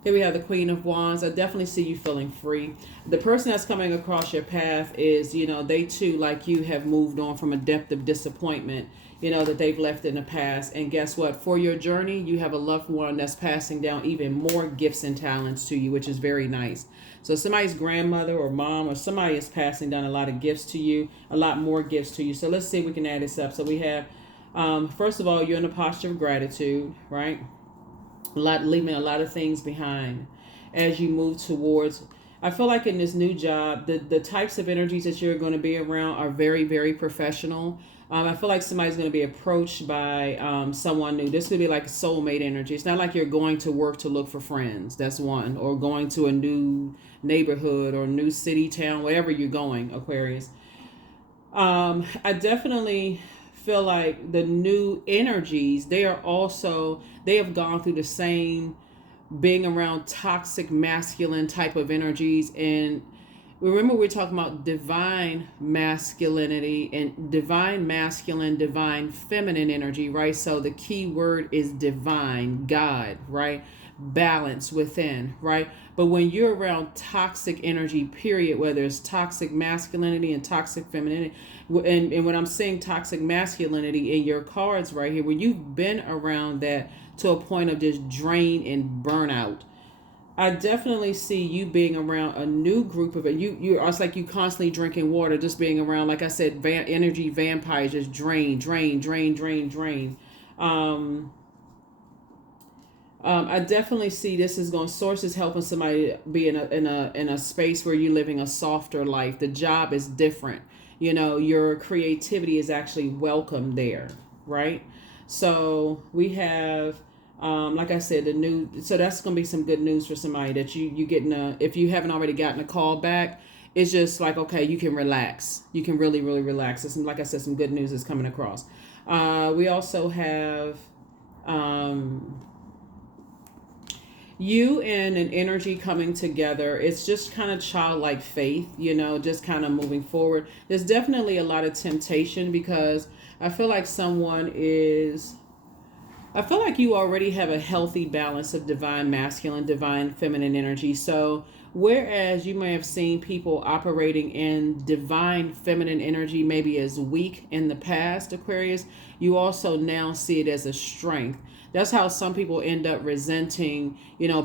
Here we have the Queen of Wands. I definitely see you feeling free. The person that's coming across your path is, they too, like you, have moved on from a depth of disappointment, that they've left in the past. And guess what? For your journey, you have a loved one that's passing down even more gifts and talents to you, which is very nice. So somebody's grandmother or mom or somebody is passing down a lot of gifts to you, a lot more gifts to you. So let's see if we can add this up. So we have, first of all, you're in a posture of gratitude, right? Leaving a lot of things behind as you move towards. I feel like in this new job, the types of energies that you're going to be around are very, very professional. I feel like somebody's going to be approached by someone new. This could be like soulmate energy. It's not like you're going to work to look for friends. That's one. Or going to a new neighborhood or new city, town, wherever you're going, Aquarius. I definitely feel like the new energies, they have gone through the same being around toxic masculine type of energies. And remember, we're talking about divine masculinity and divine masculine, divine feminine energy, right? So the key word is divine, God, right? Balance within, right? But when you're around toxic energy, period, whether it's toxic masculinity and toxic femininity, and when I'm saying toxic masculinity in your cards right here, when you've been around that to a point of just drain and burnout, I definitely see you being around a new group of it. It's like you constantly drinking water, just being around, like I said, energy vampires, just drain. I definitely see this is going sources helping somebody be in a space where you're living a softer life. The job is different. Your creativity is actually welcome there, right? So we have Like I said, the new, so that's going to be some good news for somebody that you getting if you haven't already gotten a call back, it's just like, okay, you can relax. You can really, really relax. It's, like I said, some good news is coming across. We also have um, you and an energy coming together. It's just kind of childlike faith, just kind of moving forward. There's definitely a lot of temptation because I feel like I feel like you already have a healthy balance of divine masculine, divine feminine energy. So, whereas you may have seen people operating in divine feminine energy maybe as weak in the past, Aquarius, you also now see it as a strength. That's how some people end up resenting,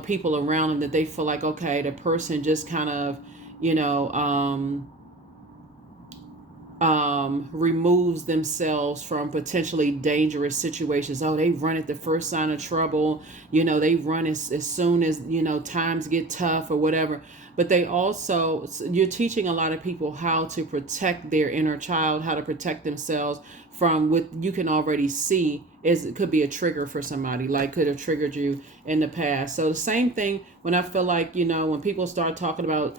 people around them, that they feel like, okay, the person just kind of, you know, removes themselves from potentially dangerous situations. Oh, they run at the first sign of trouble. They run as soon as, times get tough or whatever. But they also, you're teaching a lot of people how to protect their inner child, how to protect themselves from what you can already see is, it could be a trigger for somebody, like could have triggered you in the past. So the same thing when I feel like, when people start talking about,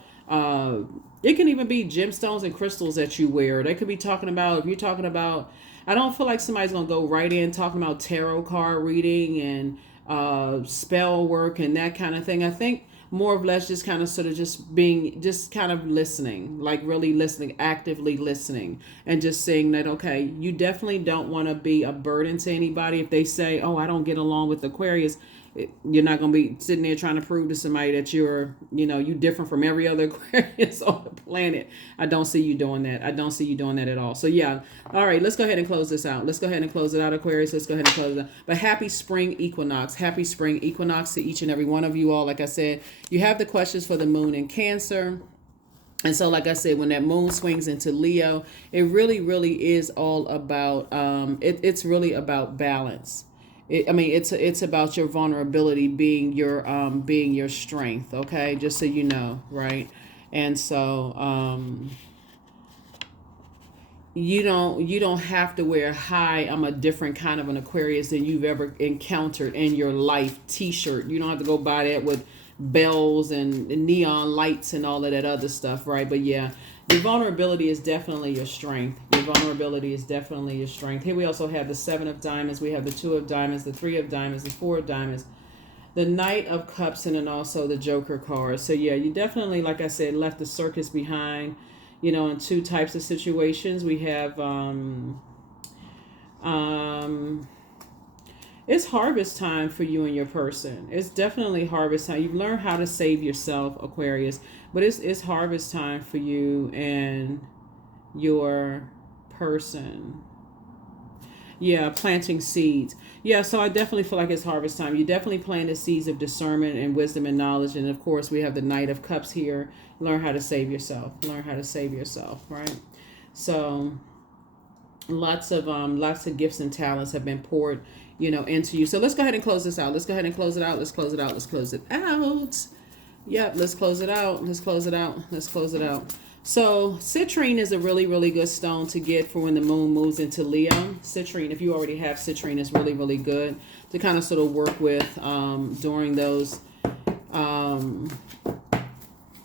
it can even be gemstones and crystals that you wear. They could be talking about, if you're talking about, I don't feel like somebody's going to go right in talking about tarot card reading and spell work and that kind of thing. I think more or less just kind of sort of just kind of listening, like really listening, actively listening, and just saying that, okay, you definitely don't want to be a burden to anybody. If they say, oh, I don't get along with Aquarius, you're not going to be sitting there trying to prove to somebody that you different from every other Aquarius on the planet. I don't see you doing that. I don't see you doing that at all. So yeah. All right, let's go ahead and close this out. Let's go ahead and close it out, Aquarius. Let's go ahead and close it out. But happy spring equinox. Happy spring equinox to each and every one of you all. Like I said, you have the questions for the moon in Cancer. And so, like I said, when that moon swings into Leo, it really, really is all about, it's really about balance. It's about your vulnerability being your strength. Okay, just so you know, right? And so you don't have to wear high, I'm a different kind of an Aquarius than you've ever encountered in your life t-shirt. You don't have to go buy that with bells and neon lights and all of that other stuff, right? But yeah, your vulnerability is definitely your strength. Your vulnerability is definitely your strength. Here we also have the 7 of diamonds. We have the 2 of diamonds, the 3 of diamonds, the 4 of diamonds, the Knight of Cups, and then also the Joker card. So yeah, you definitely, like I said, left the circus behind, in 2 types of situations. We have it's harvest time for you and your person. It's definitely harvest time. You've learned how to save yourself, Aquarius, but it's harvest time for you and your person. Yeah, planting seeds. Yeah, so I definitely feel like it's harvest time. You definitely plant the seeds of discernment and wisdom and knowledge. And of course, we have the Knight of Cups here. Learn how to save yourself. Learn how to save yourself, right? So lots of gifts and talents have been poured, into you. So let's go ahead and close this out. Let's go ahead and close it out. Let's close it out. Let's close it out. Yep, let's close it out. Let's close it out. Let's close it out. So citrine is a really, really good stone to get for when the moon moves into Leo. Citrine, if you already have citrine, is really, really good to kind of sort of work with during those,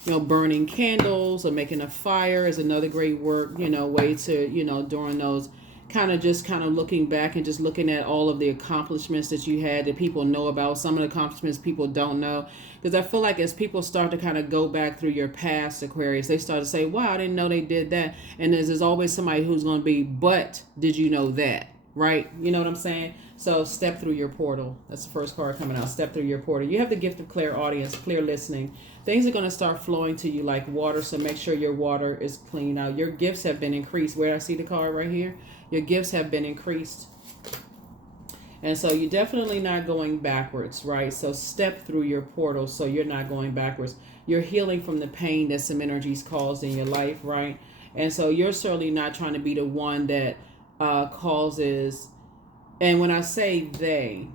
burning candles or making a fire is another great way to, during those kind of looking back and just looking at all of the accomplishments that you had that people know about. Some of the accomplishments people don't know. Because I feel like as people start to kind of go back through your past, Aquarius, they start to say, wow, I didn't know they did that. And there's always somebody who's going to be, but did you know that? Right? You know what I'm saying? So step through your portal. That's the first card coming out. Step through your portal. You have the gift of clairaudience, clear listening. Things are going to start flowing to you like water. So make sure your water is clean out. Your gifts have been increased. Where I see the card right here, your gifts have been increased. And so you're definitely not going backwards, right? So step through your portal so you're not going backwards. You're healing from the pain that some energies caused in your life, right? And so you're certainly not trying to be the one that causes, and when I say they,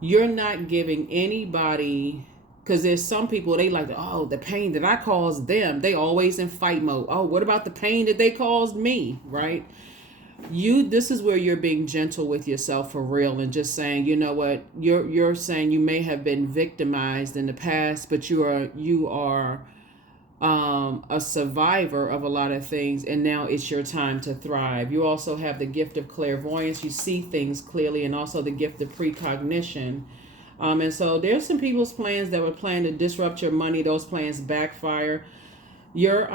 you're not giving anybody, because there's some people, they like, oh, the pain that I caused them, they always in fight mode. Oh, what about the pain that they caused me, right? This is where you're being gentle with yourself for real, and just saying, you know what, you're saying you may have been victimized in the past, but you are a survivor of a lot of things, and now it's your time to thrive. You also have the gift of clairvoyance. You see things clearly, and also the gift of precognition. And so there's some people's plans that were planning to disrupt your money. Those plans backfire. Your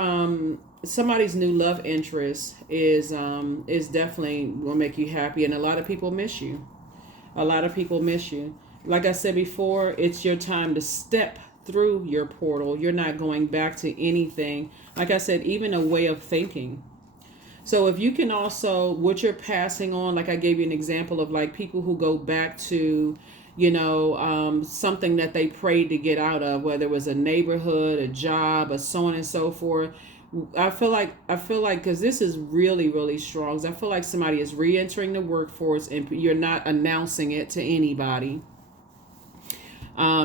somebody's new love interest is definitely gonna make you happy, and a lot of people miss you. A lot of people miss you. Like I said before, it's your time to step through your portal. You're not going back to anything. Like I said, even a way of thinking. So if you can also, what you're passing on, like I gave you an example of like people who go back to, something that they prayed to get out of, whether it was a neighborhood, a job, or so on and so forth. I feel like because this is really, really strong. I feel like somebody is re-entering the workforce, and you're not announcing it to anybody.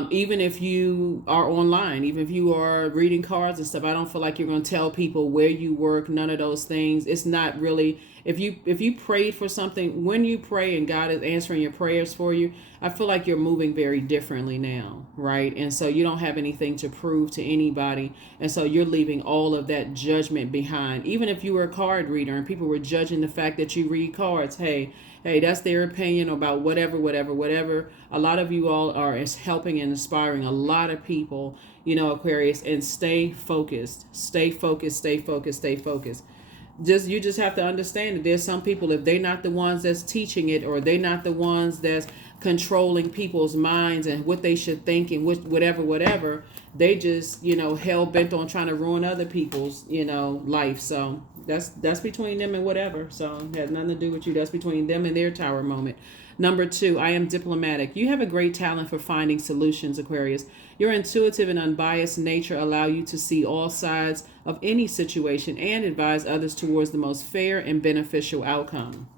Even if you are online, even if you are reading cards and stuff, I don't feel like you're going to tell people where you work. None of those things. It's not really, if you prayed for something, when you pray and God is answering your prayers for you, I feel like you're moving very differently now, right? And so you don't have anything to prove to anybody, and so you're leaving all of that judgment behind. Even if you were a card reader and people were judging the fact that you read cards, hey, that's their opinion about whatever, whatever, whatever. A lot of you all are helping and inspiring a lot of people, Aquarius, and stay focused, stay focused, stay focused, stay focused. You just have to understand that there's some people, if they're not the ones that's teaching it, or they're not the ones that's controlling people's minds and what they should think and whatever, they just, hell bent on trying to ruin other people's, life. So that's between them and whatever. So it has nothing to do with you. That's between them and their tower moment. Number 2, I am diplomatic. You have a great talent for finding solutions, Aquarius. Your intuitive and unbiased nature allow you to see all sides of any situation and advise others towards the most fair and beneficial outcome.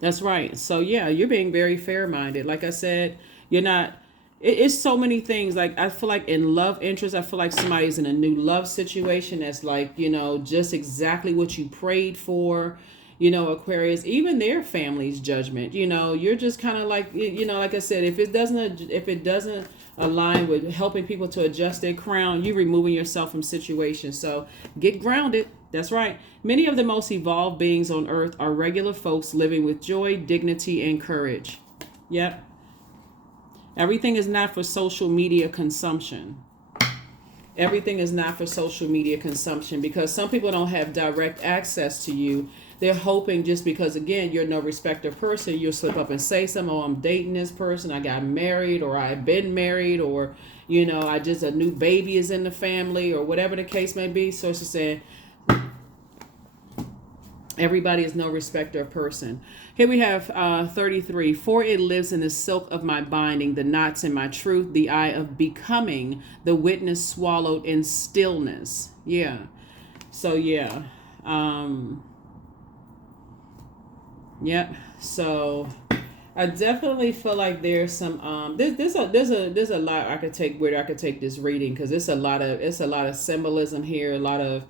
That's right. So yeah, you're being very fair-minded. Like I said, you're not. It's so many things. Like I feel like in love interest, I feel like somebody's in a new love situation that's like, just exactly what you prayed for. Aquarius, even their family's judgment. You're just kind of like, like I said, if it doesn't align with helping people to adjust their crown, you're removing yourself from situations. So get grounded. That's right. Many of the most evolved beings on earth are regular folks living with joy, dignity, and courage. Yep. Everything is not for social media consumption. Everything is not for social media consumption, because some people don't have direct access to you. They're hoping just because, again, you're no respecter person, you'll slip up and say something. Oh, I'm dating this person. I got married, or I've been married, or, a new baby is in the family, or whatever the case may be. So it's just saying, everybody is no respecter of person. Here we have 33. For it lives in the silk of my binding, the knots in my truth, the eye of becoming, the witness swallowed in stillness. Yeah. So yeah. Yep. So I definitely feel like there's some there's a lot I could take this reading, because it's a lot of symbolism here, a lot of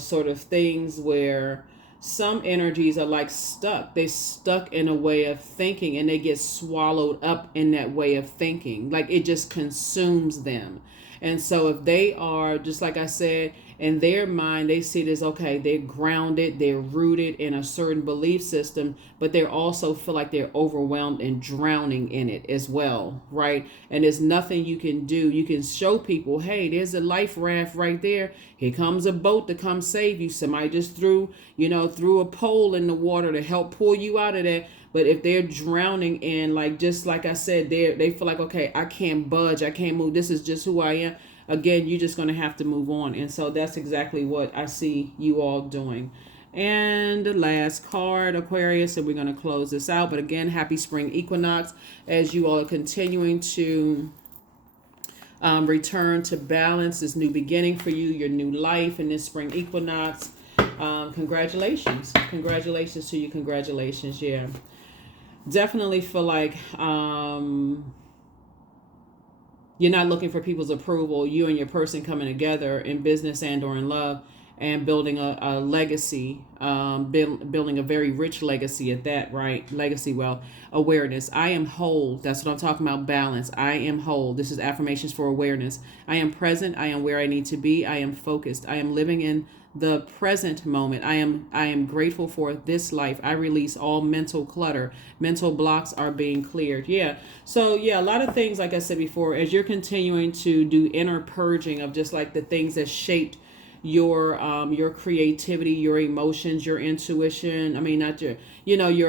sort of things where some energies are like stuck. They stuck in a way of thinking, and they get swallowed up in that way of thinking. Like it just consumes them. And so if they are, just like I said, in their mind, they see it as, okay, they're grounded, they're rooted in a certain belief system, but they also feel like they're overwhelmed and drowning in it as well, right? And there's nothing you can do. You can show people, hey, there's a life raft right there. Here comes a boat to come save you. Somebody just threw a pole in the water to help pull you out of that. But if they're drowning in, like, just like I said, they feel like, okay, I can't budge, I can't move, this is just who I am. Again, you're just going to have to move on. And so that's exactly what I see you all doing. And the last card, Aquarius, and we're going to close this out. But again, happy spring equinox as you all are continuing to return to balance, this new beginning for you, your new life in this spring equinox. Congratulations. Congratulations to you. Congratulations. Yeah. Definitely feel like you're not looking for people's approval. You and your person coming together in business and or in love. and building a legacy, building a very rich legacy at that, right? Legacy, well, awareness. I am whole. That's what I'm talking about. Balance. I am whole. This is affirmations for awareness. I am present. I am where I need to be. I am focused. I am living in the present moment. I am grateful for this life. I release all mental clutter. Mental blocks are being cleared. Yeah. So yeah, a lot of things, like I said before, as you're continuing to do inner purging of just like the things that shaped your creativity, your emotions, your intuition. I mean, not your,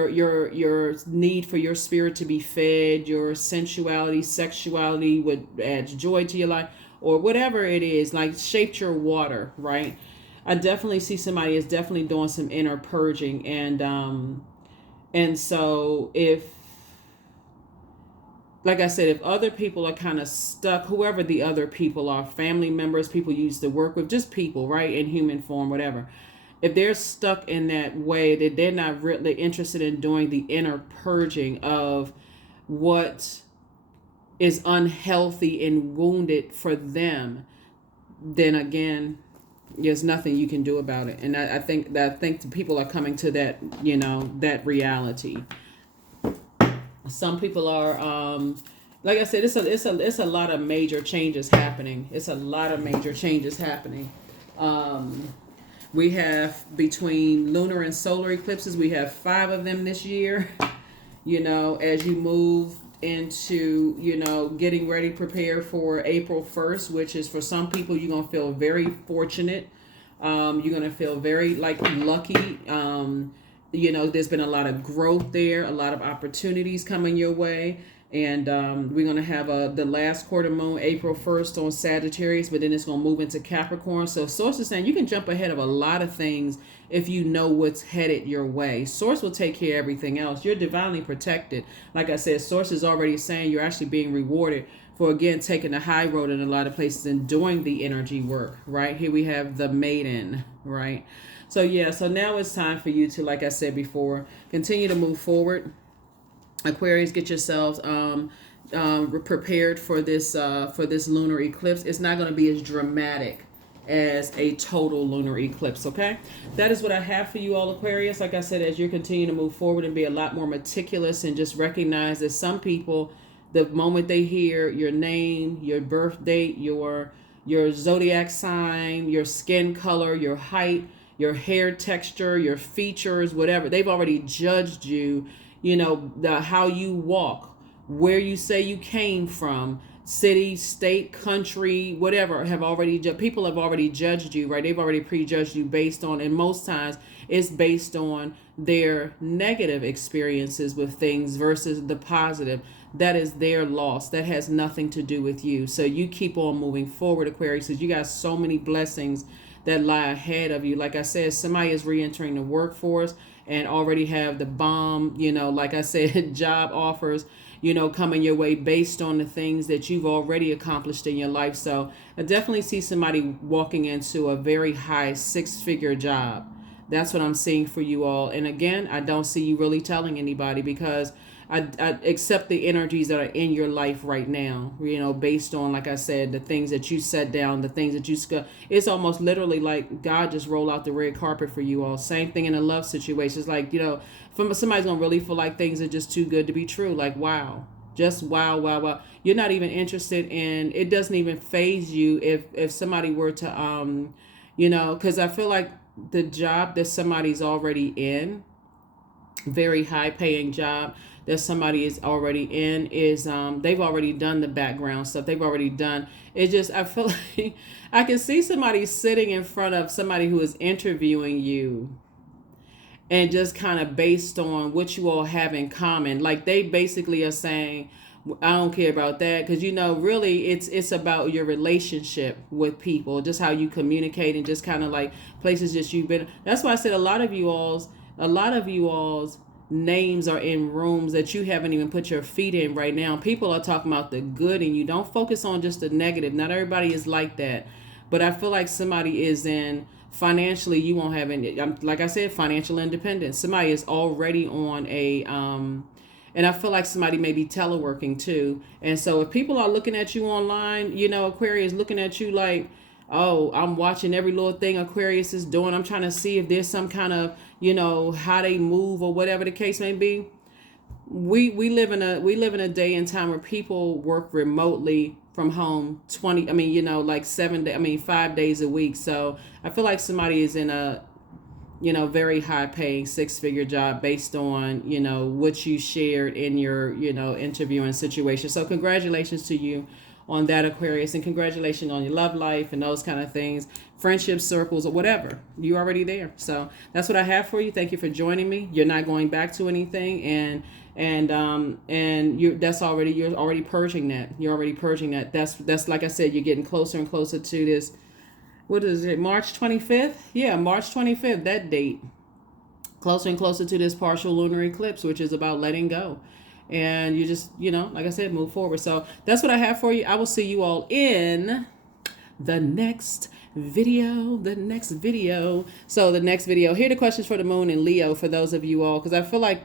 your need for your spirit to be fed, your sensuality, sexuality, what adds joy to your life, or whatever it is, like shaped your water, right? I definitely see somebody is definitely doing some inner purging, and so if, like I said, if other people are kind of stuck, whoever the other people are, family members, people you used to work with, just people, right, in human form, whatever, if they're stuck in that way, that they're not really interested in doing the inner purging of what is unhealthy and wounded for them, then again, there's nothing you can do about it. And I think the people are coming to that, that reality. Some people are, like I said, it's a lot of major changes happening. It's a lot of major changes happening. We have, between lunar and solar eclipses, we have 5 of them this year. As you move into, getting ready, prepare for April 1st, which is, for some people, you're going to feel very fortunate. You're going to feel very lucky. There's been a lot of growth there, a lot of opportunities coming your way. And we're going to have the last quarter moon, April 1st, on Sagittarius, but then it's going to move into Capricorn. So Source is saying you can jump ahead of a lot of things if you know what's headed your way. Source will take care of everything else. You're divinely protected. Like I said, Source is already saying you're actually being rewarded for, again, taking the high road in a lot of places and doing the energy work, right? Here we have the Maiden, right? So yeah, so now it's time for you to, like I said before, continue to move forward. Aquarius, get yourselves prepared for this lunar eclipse. It's not going to be as dramatic as a total lunar eclipse, okay? That is what I have for you all, Aquarius. Like I said, as you continue to move forward and be a lot more meticulous, and just recognize that some people, the moment they hear your name, your birth date, your zodiac sign, your skin color, your height, your hair texture, your features, whatever, they've already judged you. How you walk, where you say you came from, city, state, country, whatever, people have already judged you, right? They've already prejudged you based on, and most times it's based on their negative experiences with things versus the positive. That is their loss. That has nothing to do with you. So you keep on moving forward, Aquarius, because you got so many blessings that lie ahead of you. Like I said, somebody is re-entering the workforce and already have the bomb, like I said, job offers, coming your way based on the things that you've already accomplished in your life. So I definitely see somebody walking into a very high 6-figure job. That's what I'm seeing for you all. And again, I don't see you really telling anybody, because I accept the energies that are in your life right now, based on, like I said, the things that you set down, the things that you, it's almost literally like God just rolled out the red carpet for you all. Same thing in a love situation. It's like, somebody's going to really feel like things are just too good to be true. Like, wow, just wow, wow, wow. You're not even interested in, it doesn't even faze you if somebody were to, because I feel like the job that somebody's already in, very high paying job that somebody is already in, is they've already done the background stuff. They've already done it. Just, I feel like I can see somebody sitting in front of somebody who is interviewing you, and just kind of based on what you all have in common, like they basically are saying, I don't care about that, because really it's about your relationship with people, just how you communicate, and just kind of like places that you've been. That's why I said a lot of you all's names are in rooms that you haven't even put your feet in right now. People are talking about the good, and you don't focus on just the negative. Not everybody is like that, but I feel like somebody is in, financially, you won't have any, like I said, financial independence. Somebody is already on a and I feel like somebody may be teleworking too. And so if people are looking at you online, Aquarius, looking at you like, oh, I'm watching every little thing Aquarius is doing. I'm trying to see if there's some kind of, how they move or whatever the case may be. We live in a day and time where people work remotely from home 20, like 7 day, 5 days a week. So I feel like somebody is in a, very high paying 6-figure job based on, what you shared in your, interviewing situation. So congratulations to you on that, Aquarius, and congratulations on your love life and those kind of things, friendship circles or whatever. You're already there. So that's what I have for you. Thank you for joining me. You're not going back to anything, and you're already purging that. You're already purging that. That's like I said, you're getting closer and closer to this. What is it? March 25th? Yeah, March 25th, that date. Closer and closer to this partial lunar eclipse, which is about letting go. And you just, like I said, move forward. So that's what I have for you. I will see you all in the next video. So the next video, here are the questions for the moon and Leo for those of you all, because I feel like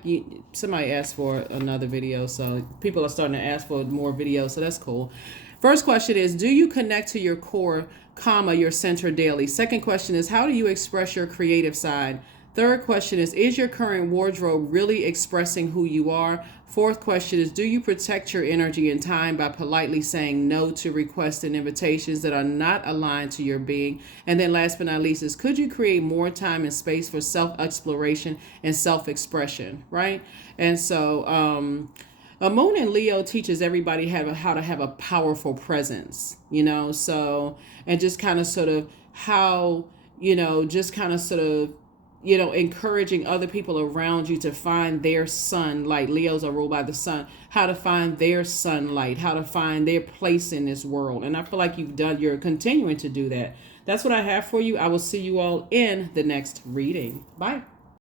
somebody asked for another video. So people are starting to ask for more videos. So that's cool. First question is, do you connect to your core, your center daily? Second question is, how do you express your creative side? Third question is your current wardrobe really expressing who you are? Fourth question is, do you protect your energy and time by politely saying no to requests and invitations that are not aligned to your being? And then last but not least is, could you create more time and space for self-exploration and self-expression, right? And so a moon in Leo teaches everybody how to have a powerful presence, so, and just kind of sort of how, encouraging other people around you to find their sunlight. Leos are ruled by the sun. How to find their sunlight, how to find their place in this world. And I feel like you're continuing to do that. That's what I have for you. I will see you all in the next reading. Bye.